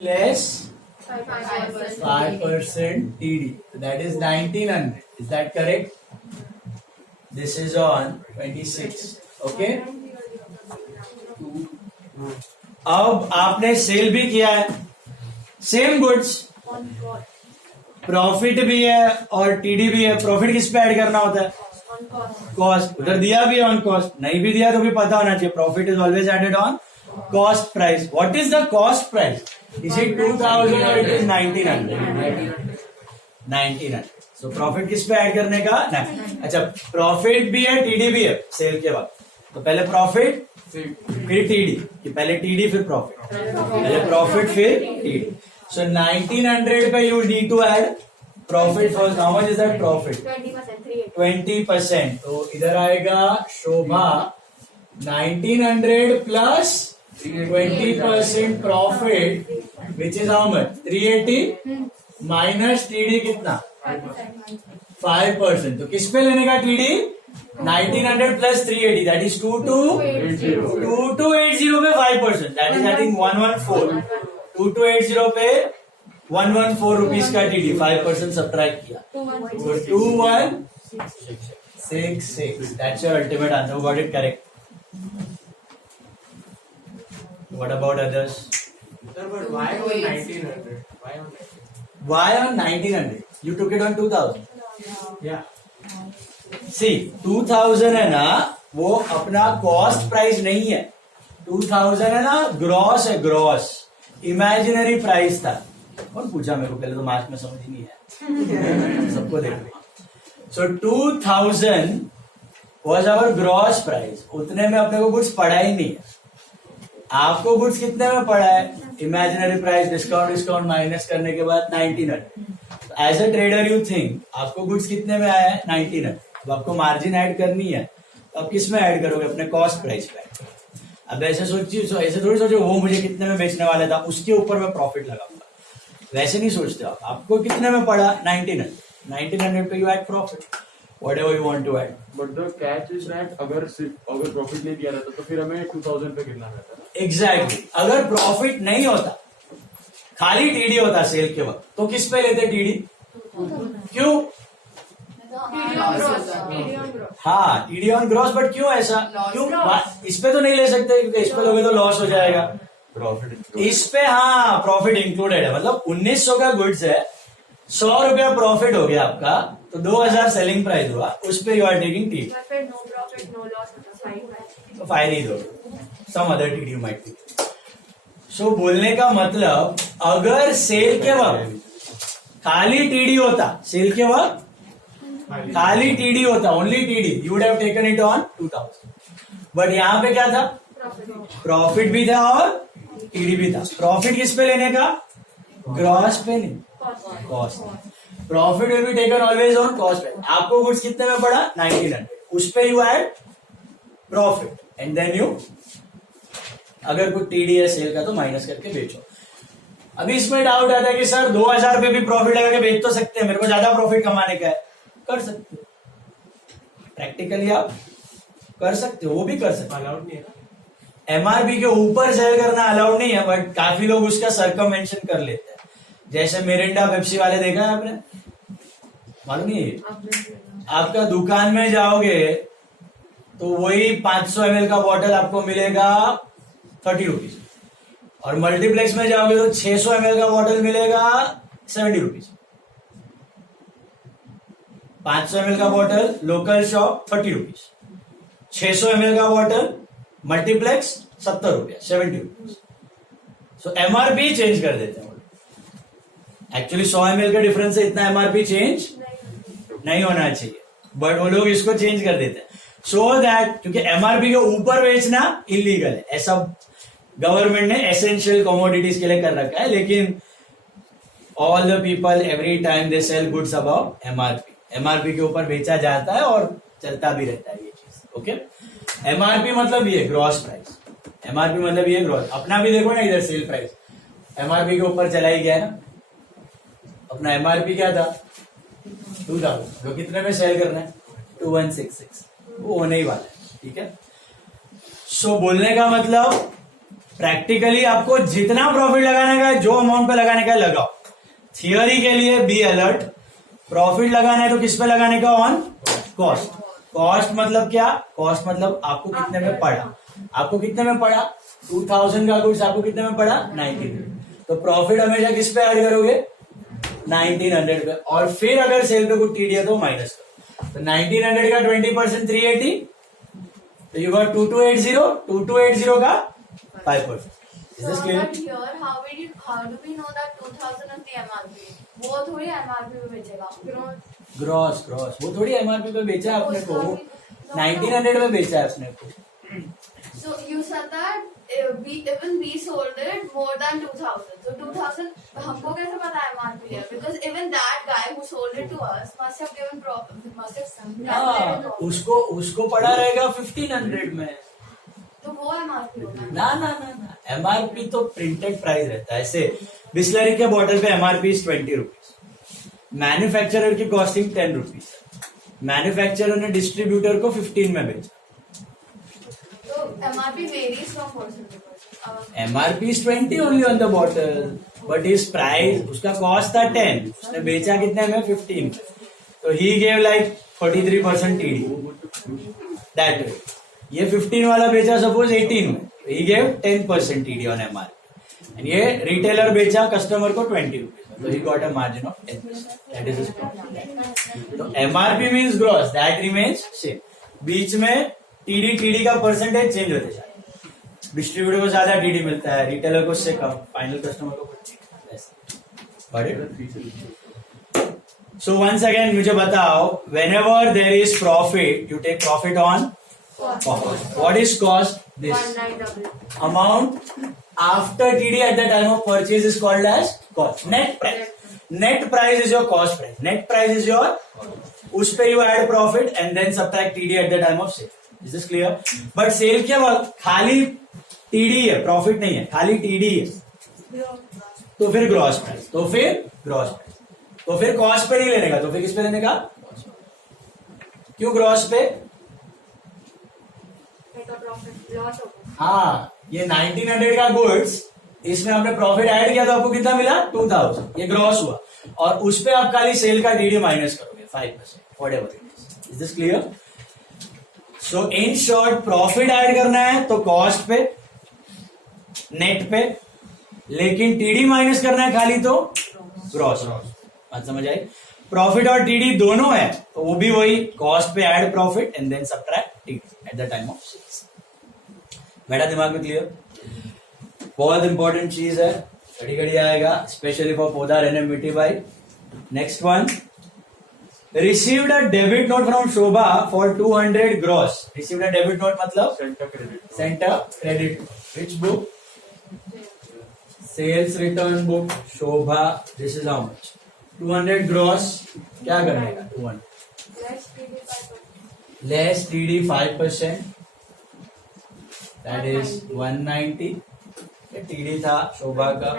less 5% TD. So that is 1900. Is that correct? This is on 26. Okay. अब आपने cell भी किया है, सेम गुड्स, प्रॉफिट भी है और टीडी भी है. प्रॉफिट किस पे ऐड करना होता है? कॉस्ट. उधर दिया भी ऑन कॉस्ट, नहीं भी दिया तो भी पता होना चाहिए. Profit is always added on cost price. What is the cost price? Is it 2000 और इट इज 1900? सो प्रॉफिट किस पे ऐड करने का? नहीं. अच्छा, प्रॉफिट भी है टीडी भी है सेल के बाद. तो पहले प्रॉफिट फिर टीडी, कि पहले टीडी फिर प्रॉफिट, पहले प्रॉफिट फिर टीडी. सो 1900 पे you need to add profit first. How much is that profit? 20%. तो इधर आएगा Shobha 1900 plus 20% profit which is how much? 380 minus TD कितना? 5%. तो किस पे लेने का टीडी? 1900 प्लस 380 दैट इज 2280 पे 5%, दैट इज आई थिंक 114. 2280 पे 114 रुपीज का टीडी, 5% सब्ट्रैक्ट किया तो 2166. That's your ultimate answer. You got it correct. What about others? But why on 1900? Why on 1900? You took it on 2000. Yeah. See, 2000 है ना, वो अपना cost price नहीं है. 2000 है ना, ग्रॉस है, ग्रॉस. इमेजिनरी प्राइस था. कौन पूछा मेरे को? पहले तो मार्क्स में समझ ही नहीं है. सबको देख लो. सो 2000 वॉज आवर ग्रॉस प्राइस. उतने में अपने को गुड्स पड़ा ही नहीं है. आपको गुड्स कितने में पड़ा है? इमेजिनरी प्राइस डिस्काउंट माइनस करने के बाद 1900. As a trader you think आपको गुड्स कितने में आया है? 1900. तो आपको मार्जिन ऐड करनी है, तो आप किस में ऐड करोगे? अपने कॉस्ट प्राइस पे. अब ऐसे सोचिए, ऐसे थोड़ी सोचो वो मुझे कितने में बेचने वाला था उसके ऊपर मैं प्रॉफिट लगाऊंगा. वैसे नहीं सोचते आप. आपको कितने में पड़ा? 1900 पे you add profit. Whatever you want to add. But the catch is that अगर प्रॉफिट नहीं दिया रहता तो फिर हमें 2000 पे गिरना रहता है. एग्जैक्टली. अगर प्रॉफिट नहीं होता, खाली टीडी होता सेल के वक्त, तो किस पे लेते टीडी? क्यों? हाँ, टीडी ऑन ग्रॉस. बट क्यों ऐसा? क्यों? इस पे तो नहीं ले सकते क्योंकि इस पे लोगे तो लॉस हो जाएगा. प्रॉफिट इस पे हाँ प्रॉफिट इंक्लूडेड है. मतलब 1900 का गुड्स है, 100 रुपया प्रॉफिट हो गया आपका, तो 2000 सेलिंग प्राइस हुआ. उस पे यू आर टेकिंग टीडी. तो फाइन ही दो. Some other TD you might take. So बोलने का मतलब, अगर सेल के वक्त खाली टीडी होता, सेल के वक्त खाली टीडी होता, only TD, you would have taken it on 2000. But यहां पे क्या था? प्रॉफिट भी था और टीडी भी था. प्रॉफिट किस पे लेने का? ग्रॉस पे नहीं, cost. Profit will be taken always on cost पे. आपको गुड्स कितने में पड़ा? 1900. उस पे you add profit and then you, अगर कुछ टीडी है सेल का तो माइनस करके बेचो. अभी इसमें डाउट आता है कि सर 2000 पे भी प्रॉफिट लगा के बेच तो सकते हैं, मेरे को ज्यादा प्रॉफिट कमाने का है. कर सकते हो, प्रैक्टिकली आप कर सकते हो, वो भी कर सकते हो. अलाउड नहीं है. एमआरपी के ऊपर सेल करना अलाउड नहीं है, बट काफी लोग उसका सर्कमवेंशन कर लेते हैं. जैसे मिरिंडा पेप्सी वाले देखा है आपने? मालूम नहीं है? आपका दुकान में जाओगे तो वही 500 ml का बॉटल आपको मिलेगा 30 रुपीज, और मल्टीप्लेक्स में जाओगे तो 600 ml का बॉटल मिलेगा 70 रुपीज. 500 ml का bottle local shop 30 rupees, 600 ml का बॉटल मल्टीप्लेक्स 70 रुपया, 70 रुपीज. सो एमआरपी चेंज कर देते हैं. एक्चुअली 100 ml का डिफरेंस से इतना एमआरपी चेंज नहीं होना चाहिए, बट वो लोग इसको चेंज कर देते हैं. सो दैट, क्योंकि एमआरपी के ऊपर बेचना इलीगल है, ऐसा गवर्नमेंट ने एसेंशियल कमोडिटीज के लिए कर रखा है. लेकिन all the people every time they sell goods about MRP. MRP के ऊपर बेचा जाता है और चलता भी रहता है ये चीज. ओके. एमआरपी मतलब ये ग्रॉस प्राइस. एमआरपी मतलब ये ग्रॉस. अपना भी देखो ना, इधर सेल प्राइस एमआरपी के ऊपर चला ही गया है ना. अपना एमआरपी क्या था? 2000. जो कितने में सेल करना है? 2166. वो होने ही वाला है. ठीक है. सो बोलने का मतलब, प्रैक्टिकली आपको जितना प्रॉफिट लगाने का है, जो अमाउंट पे लगाने का है लगाओ. थियोरी के लिए बी अलर्ट. प्रॉफिट लगाना है तो किस पे लगाने का? On cost. कॉस्ट मतलब क्या? कॉस्ट मतलब आपको कितने में पड़ा. आपको कितने में पड़ा? 2000 का गुड्स आपको कितने में पड़ा? 1900. तो प्रॉफिट हमेशा किस पे ऐड करोगे? 1900 पे. और फिर अगर सेल पे कुछ टीडी है तो माइनस करो. तो 1900 का 20% 380. तो यू गॉट 2280. 2280 का 5%. Is this clear? But here, how do we know that 2000 is the MRP? वो थोड़ी MRP पे बेचेगा. ग्रॉस वो थोड़ी एमआरपी पे बेचा है अपने को. 1900 में बेचा है अपने को. So you said that even we sold it more than 2000. So 2000 हमको कैसे पता MRP है? Because even that guy who sold it to us must have given profit, must have calculated profit. उसको पड़ा रहेगा 1500 में. तो वो MRP होगा. ना एमआरपी तो प्रिंटेड प्राइस रहता है. ऐसे बिस्लरी के बॉटल पे एमआरपी 20 रुपीज. मैन्युफैक्चरर की कॉस्टिंग 10 रुपीज. मैन्युफैक्चरर ने डिस्ट्रीब्यूटर को 15 में बेचा. तो MRP varies from person to person. MRP 20 only on the bottle, but is price, उसका कॉस्ट था 10, उसने बेचा कितने में? 15. तो he gave like 43% TD. That way. ये 15 वाला बेचा सपोज 18 में, तो he gave 10% TD on MRP. And ये रिटेलर बेचा कस्टमर को 20 रुपीज. तो he got a margin of 10%. That is his profit. तो MRP means gross, that remains same. बीच में टीडी का परसेंटेज चेंज होते जाए. डिस्ट्रीब्यूटर को ज्यादा टीडी मिलता है, रिटेलर को उससे कम, फाइनल कस्टमर को कुछ. सो वंस अगेन मुझे बताओ, whenever there is profit you take profit on cost. What is cost? This 1900. amount after TD at the time of purchase is called as cost. Net price. Net price is your cost price. Net price is your, उस पे you add profit and then subtract TD at the time of sale. Is this clear? But sale क्या वक्त खाली TD है, profit नहीं है, खाली TD है. तो फिर gross price. तो फिर cost पे नहीं लेने का, तो फिर किस पे लेने का? क्यों gross पे? हाँ, ये 1900 का गुड्स, इसमें आपने प्रॉफिट ऐड किया तो आपको कितना मिला? 2000. ये ग्रॉस हुआ. और उस पे आप खाली सेल का डीडी माइनस करोगे 5%, whatever it is. Is this clear? So in short, profit add करना है तो कॉस्ट पे, नेट पे, लेकिन टीडी माइनस करना है खाली तो ग्रॉस. बात समझ आई? प्रॉफिट और टीडी दोनों है तो वो भी वही, कॉस्ट पे add profit and then subtract TD at the time of sales. मेरा दिमाग में क्लियर? बहुत इंपॉर्टेंट चीज है, घड़ी घड़ी आएगा, स्पेशली फॉर पौधा रहने मिट्टी भाई. Next one, received a debit note from Shobha for 200 gross. Received a debit note मतलब sent a credit. Which book? Sales return book Shobha. This is how much? 200 gross. क्या करने का? 200 less TD 5%. That is 190. TD था शोभा का,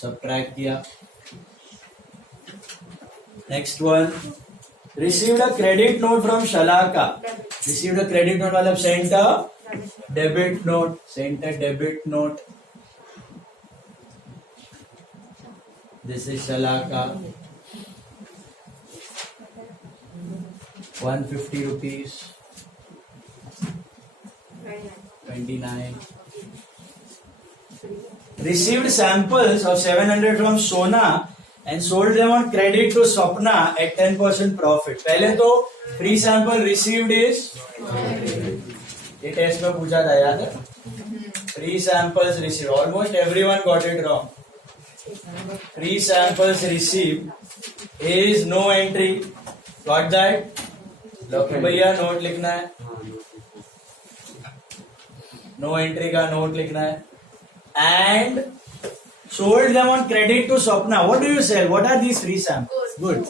subtract किया. Next one, received a credit note from Shalaka. Received a credit note मतलब sent a debit note. Sent a debit note. This is Shalaka. 150 rupees. 29. Received samples of 700 from Sona and sold them on credit to Swapna at 10% profit. पहले तो free sample received is, ये test में पूछा था याद है? Free samples received. Almost everyone got it wrong. Free samples received is no entry. Got that? Lucky भैया note लिखना है. नो एंट्री का नोट लिखना है. And sold them on credit to Swapna. What do you sell? What are these free samples? Good.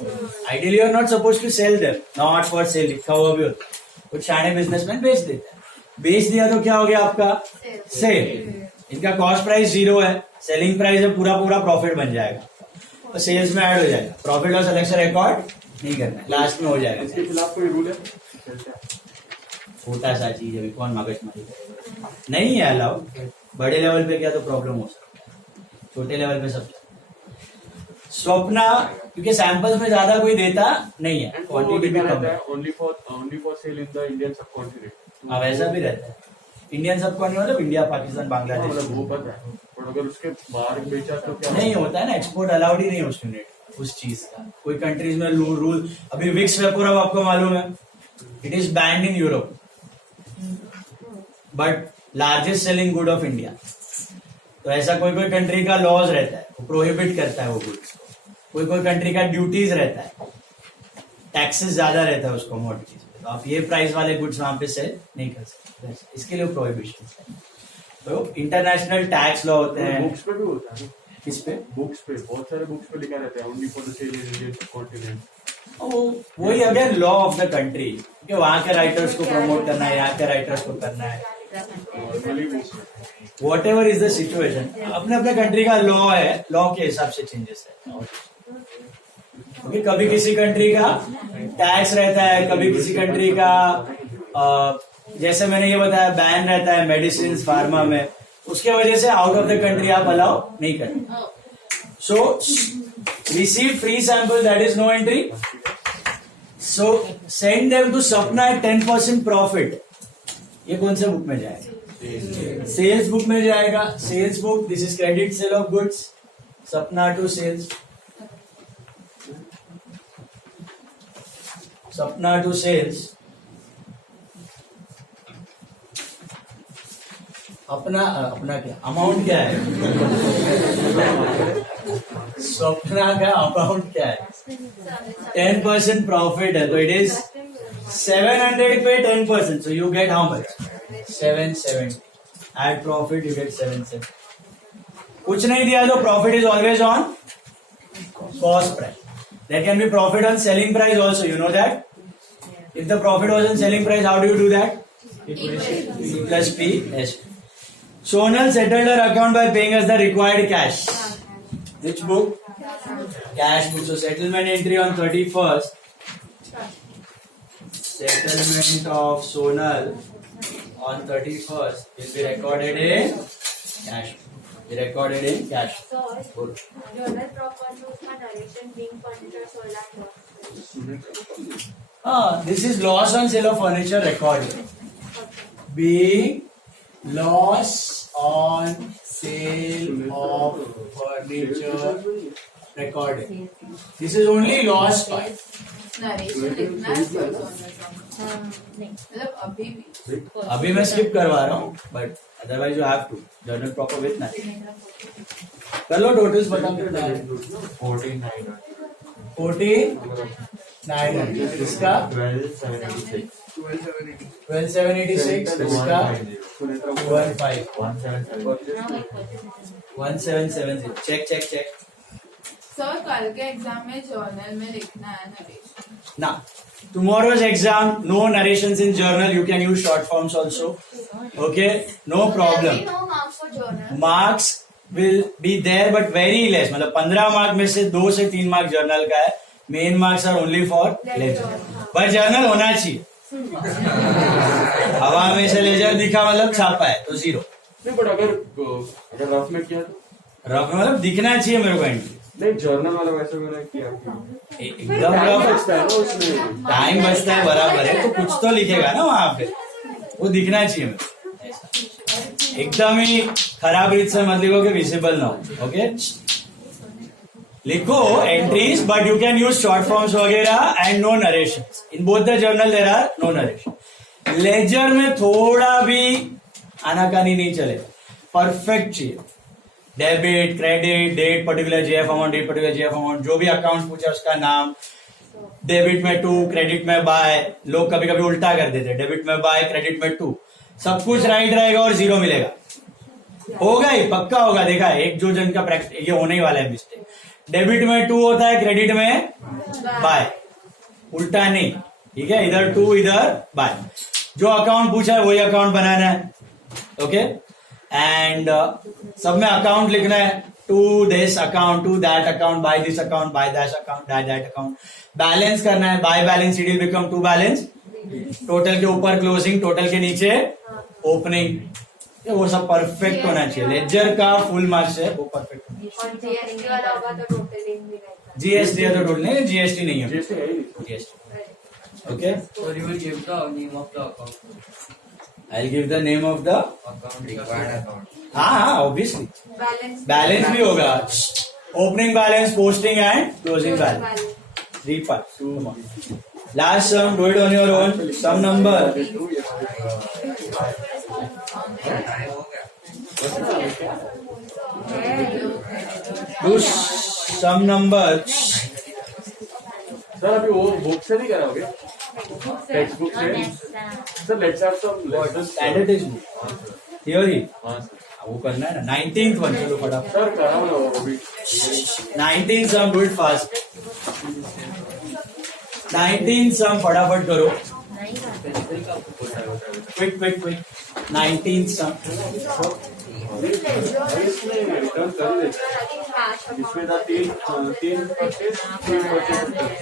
Ideally you are not suppose to sell them. Not for sale लिखा हुआ भी होता है. कुछ शाणे बिजनेसमैन बेच देता है. बेच दिया तो क्या हो गया आपका? सेल. इनका कॉस्ट प्राइस 0 है, सेलिंग प्राइस है, पूरा प्रॉफिट बन जाएगा. तो सेल्स में ऐड हो जाएगा. प्रॉफिट और सिलेक्शन रिकॉर्ड नहीं करना है, लास्ट में हो जाएगा. इसके खिलाफ कोई रूल है? छोटा सा चीज है, कौन मगजमारी नहीं है अलाउ. बड़े लेवल पे क्या तो प्रॉब्लम हो सकता है, छोटे लेवल पे सब। स्वप्ना क्योंकि सैंपल्स में ज्यादा कोई देता नहीं है, And वो क्वांटिटी भी लिखा कम रहता है। है only for sale in the Indian subcontinent। हाँ वैसा भी रहता है, इंडियन सब कौन मतलब इंडिया पाकिस्तान हाँ, बांग्लादेश मतलब वो पता है, पर अगर उसके बाहर बेचा तो क्या नहीं होता है ना, एक्सपोर्ट अलाउड ही नहीं है उस यूनिट उस चीज का। कोई कंट्रीज में रूल, अभी विक्स वेपोरब आपको मालूम है, it is band in Europe but largest selling good of India. तो ऐसा कोई कोई कंट्री का लॉज रहता है, वो प्रोहिबिट करता है वो गुड्स को, कोई कोई कंट्री का ड्यूटीज रहता है, टैक्सेस ज्यादा रहता है उस कमोडिटीज पे, तो आप ये प्राइस वाले गुड्स वहां पे सेल नहीं कर सकते, इसके लिए प्रोहिबिशन है। तो इंटरनेशनल टैक्स लॉ होते हैं। बुक्स पे भी होता है ना, किस पे? बुक्स पे, बहुत सारे बुक्स पे लिखा रहता है only for the sale in Indian subcontinent। वही again law of the country कि वहां के राइटर्स को प्रमोट करना है, यहाँ के राइटर्स को करना है, normally books what ever is the situation, अपने अपने कंट्री का लॉ है, लॉ के हिसाब से चेंजेस है। क्योंकि कभी किसी कंट्री का टैक्स रहता है, कभी किसी कंट्री का जैसे मैंने ये बताया बैन रहता है मेडिसिन फार्मा में, उसके वजह से आउट ऑफ द कंट्री आप अलाउ नहीं करते। So receive free sample that is no entry, so send them to Sapna at 10% profit. ये कौन से बुक में जाएगा? सेल्स बुक में जाएगा। Sales book, this is credit sale of goods, Sapna to sales, Sapna to sales. अपना क्या अमाउंट क्या है? सपना का अमाउंट क्या है? 10% प्रॉफिट है, तो इट इज 700 पे 10%, so you get how much? 770. Add profit, you get 770. कुछ नहीं दिया तो profit is always on cost price. There can be profit on selling price also, you know that? If the profit was on selling price, how do you do that? E plus P S. Sonal settled her account by paying us the required cash. Which book? Cash book. So settlement entry on 31st. Settlement of Sonal on 31st will be recorded in cash. Be recorded in cash. So, journal property उसका direction being furniture sold and lost. This is loss on sale of furniture recorded. Being loss on sale of furniture recorded. This is only loss part. Narration लिखना है नहीं मतलब अभी भी अभी मैं skip करवा रहा हूँ, but otherwise you have to journal proper with narration. कर लो टोटल्स बता कितना है? 14,900 इसका 12,786 इसका 1770। चेक सर कल के एग्जाम में जर्नल में लिखना है narration. now tomorrow's exam no narrations in journal, you can use short forms also, okay, no problem. No marks for journal. Marks will be there but very less, मतलब 15 mark में से 2 से 3 mark journal का है, main marks are only for ledger, but journal होना चाहिए। हवा में से लेजर दिखा मतलब छापा है तो 0। नहीं, बट अगर रफ में किया तो रफ मतलब दिखना चाहिए मेरे को एंट्री, नहीं, जर्नल वाला वैसे मैंने किया एकदम रफ बचता है ना उसमें, टाइम बचता है बराबर है, तो कुछ तो लिखेगा ना वहां पे, वो दिखना चाहिए मेरे को। ऐसा एकदम ही खराब रीत से मत लिखो कि विजिबल ना हो, ओके। लिखो entries but you can use short forms वगैरह and no narration. In both the journal there are no narration. Ledger में थोड़ा भी आनाकानी नहीं चलेगा, परफेक्ट चाहिए। Debit, credit, date particular GF amount, date particular GF amount, जो भी अकाउंट पूछा उसका नाम, डेबिट में 2, क्रेडिट में बाय। लोग कभी कभी उल्टा कर देते, डेबिट में बाय, क्रेडिट में 2, सब कुछ राइट रहेगा और 0 मिलेगा। होगा ही, पक्का होगा, देखा है एक जो जन का प्रैक्टिस, ये होने ही वाला है मिस्टेक। डेबिट में 2 होता है, क्रेडिट में बाय, उल्टा नहीं, ठीक है, इधर 2 इधर बाय। जो अकाउंट पूछा है वही अकाउंट बनाना है, ओके। एंड सब में अकाउंट लिखना है, to this account, to that account, by this account, by that account, that account. Balance करना है, by balance it will become to balance. Total के ऊपर क्लोजिंग, टोटल के नीचे ओपनिंग, वो सब परफेक्ट होना चाहिए. लेजर का फुल मार्क्स है वो परफेक्ट होना और जीएसटी वाला होगा तो टोटलिंग भी रहता है. जीएसटी है तो टोटल नहीं, जीएसटी नहीं है. जैसे है ही नहीं. GST okay. So you will give the name of the account. I will give the name of the Account required account. हाँ ऑब्वियसली बैलेंस बैलेंस भी होगा. Opening balance, posting and closing balance. 3 parts. Last sum, do it on your own. Sum number. Do sum number. Sir अभी वो book से नहीं कराओगे? Text book से? Sir let's have some lessons. Standard textbook. Theory. हाँ sir. वो करना है ना. 19th one चलो फटाफट. सर कराओ ना वो अभी. 19th sum, do it fast. 19th sum फटाफट करो. Quick. 19th sum. इसमें रिटर्न कर देते. इसमें था 3 परचेज,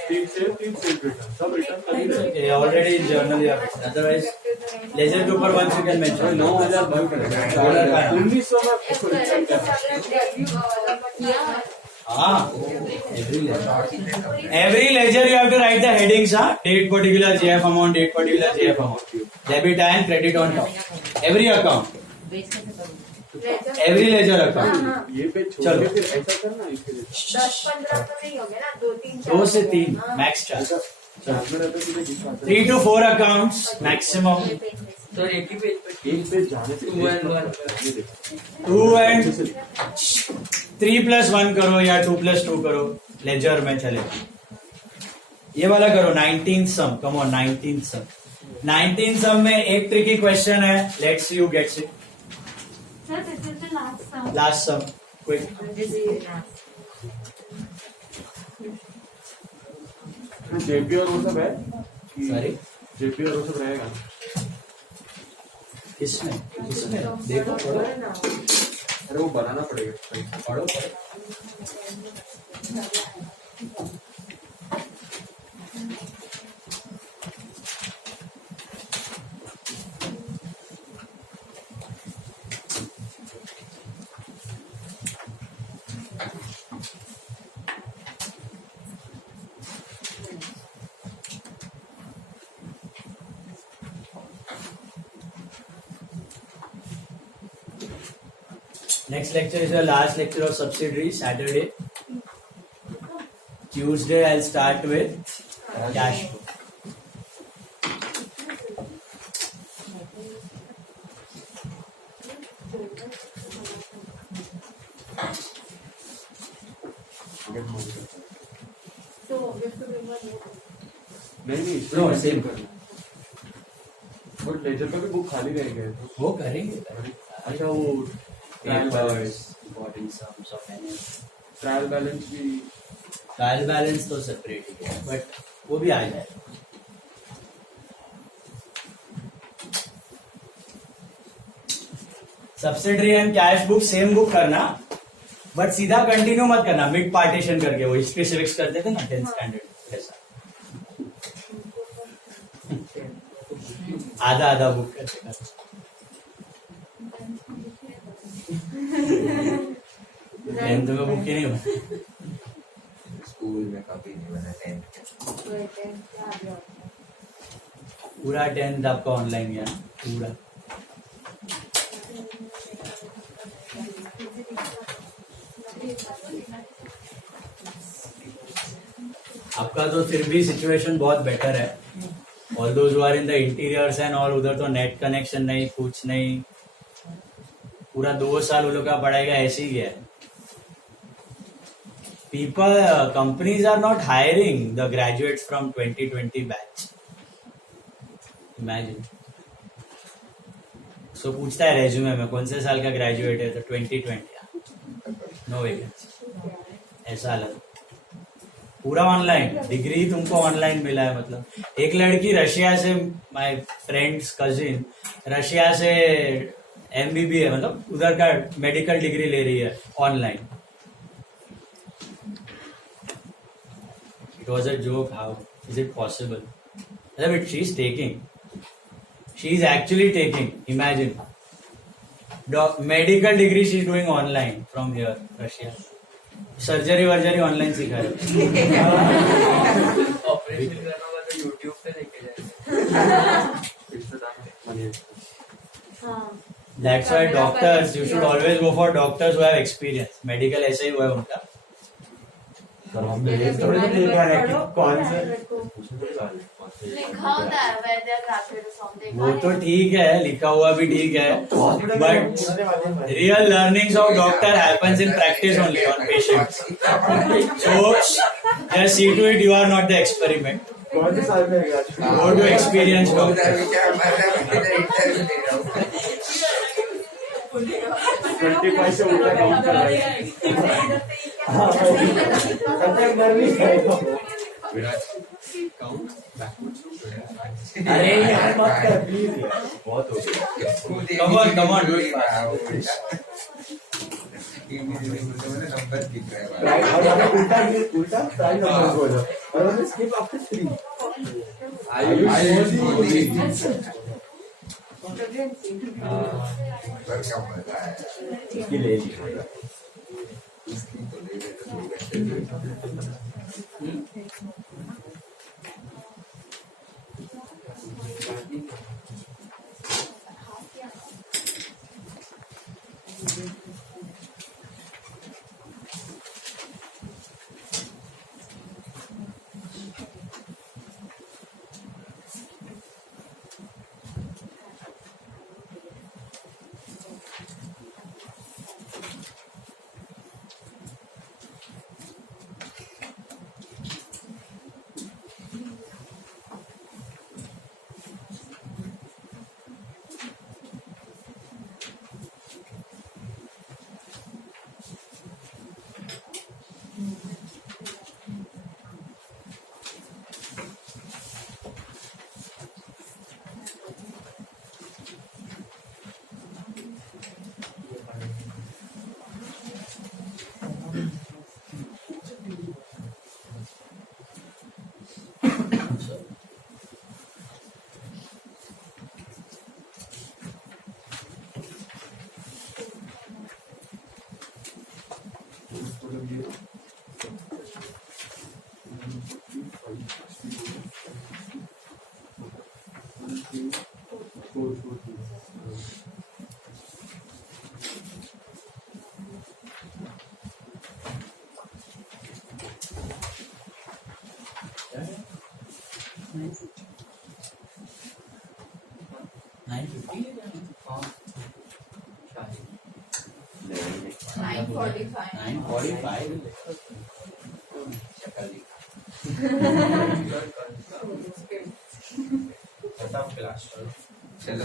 3 सेल रिटर्न, सब रिटर्न कर ही रहे. Already in journal you have written. Otherwise, ledger के ऊपर once you can mention. 9,000 भर करेगा. 1900 में आपको रिटर्न करना है. हाँ. Every ledger you have to write the headings. Date particular JF amount, date particular JF amount. Debit and credit on top. Every account. Every ledger account. ये पे छोड़ चलो. के फिर ऐसा करना इसके लिए. 10-15 तो नहीं होंगे ना, 2-3 2 से 3 max charge. चार्ज में रहता है तुझे कितना आता है? 3 to 4 accounts maximum. So 80 page पे एक पे जाने से 2 and 1. 2 and 3 plus 1 करो या 2 plus 2 करो. लेजर में चलेगा. ये वाला करो 19th sum. Come on 19th sum. 19th sum में एक tricky question है. Let's see who gets it. Sir, this is the last sum. Last sum. Quick. JP और वो सब है. Sorry. जेपी और वो सब रहेगा. किसमें देखो पढ़ो. अरे वो बनाना पड़ेगा. पढ़ो. Next lecture is your last lecture of subsidiary, Saturday. Tuesday I'll start with cash book. नहीं No, same. करना. और लेजर का भी बुक खाली रहेंगे. वो करेंगे. अच्छा वो Papers, important sums of any. Trial balance भी. ट्रायल बैलेंस तो सेपरेट ही है, बट वो भी आ जाएगा. Subsidiary and cash book same book करना, बट सीधा कंटिन्यू मत करना. मिड पार्टीशन करके वो हिस्ट्री सिविक्स करते थे ना 10th स्टैंडर्ड ऐसा. आधा बुक करते. टेंथ में बुक ही नहीं बना. स्कूल में कभी नहीं बना 10th. पूरा 10th आपका ऑनलाइन गया पूरा. आपका तो फिर भी सिचुएशन बहुत बेटर है. All those who are in the interiors and all, उधर तो नेट कनेक्शन नहीं, कुछ नहीं. पूरा 2 साल वो लोग का पढ़ाई का ऐसे ही गया. People, companies are not hiring the graduates from 2020 batch. Imagine. So पूछता है रेज्यूमे में कौन से साल का ग्रेजुएट है, तो 2020. No vacancy. ऐसा अलग. पूरा ऑनलाइन. डिग्री तुमको ऑनलाइन मिला है. मतलब एक लड़की रशिया से, माय फ्रेंड्स कजिन रशिया से MBBA मतलब उधर का मेडिकल डिग्री ले रही है online. It was a joke. How is it possible? But she's taking. She is actually taking. Imagine. Medical degree she is doing online from here Russia. Surgery वर्जरी online सिखा रही operation करना होगा तो YouTube पे देखे जाएंगे. हाँ. That's why doctors you should always go for doctors who have experience. Medical ऐसे ही हुआ है उनका. कौन से लिखा होता है where they are grafted or something. वो तो ठीक है, लिखा हुआ भी ठीक है, but real learnings of doctor happens in practice only on patients. So just see to it, you are not the experiment. कौन से साल में गया? Go to experience doctor. 25 से उल्टा काउंट कर रहा है. अरे यार मत कर प्लीज. बहुत हो गया. Come on, do it fast. Number दिख रहा है. उल्टा प्राइस नंबर बोलो और स्किप आफ्टर 3. वेलकम मजा है. इसकी ले ली. इसकी तो ले ले तो 2 घंटे. Cut off class. चलो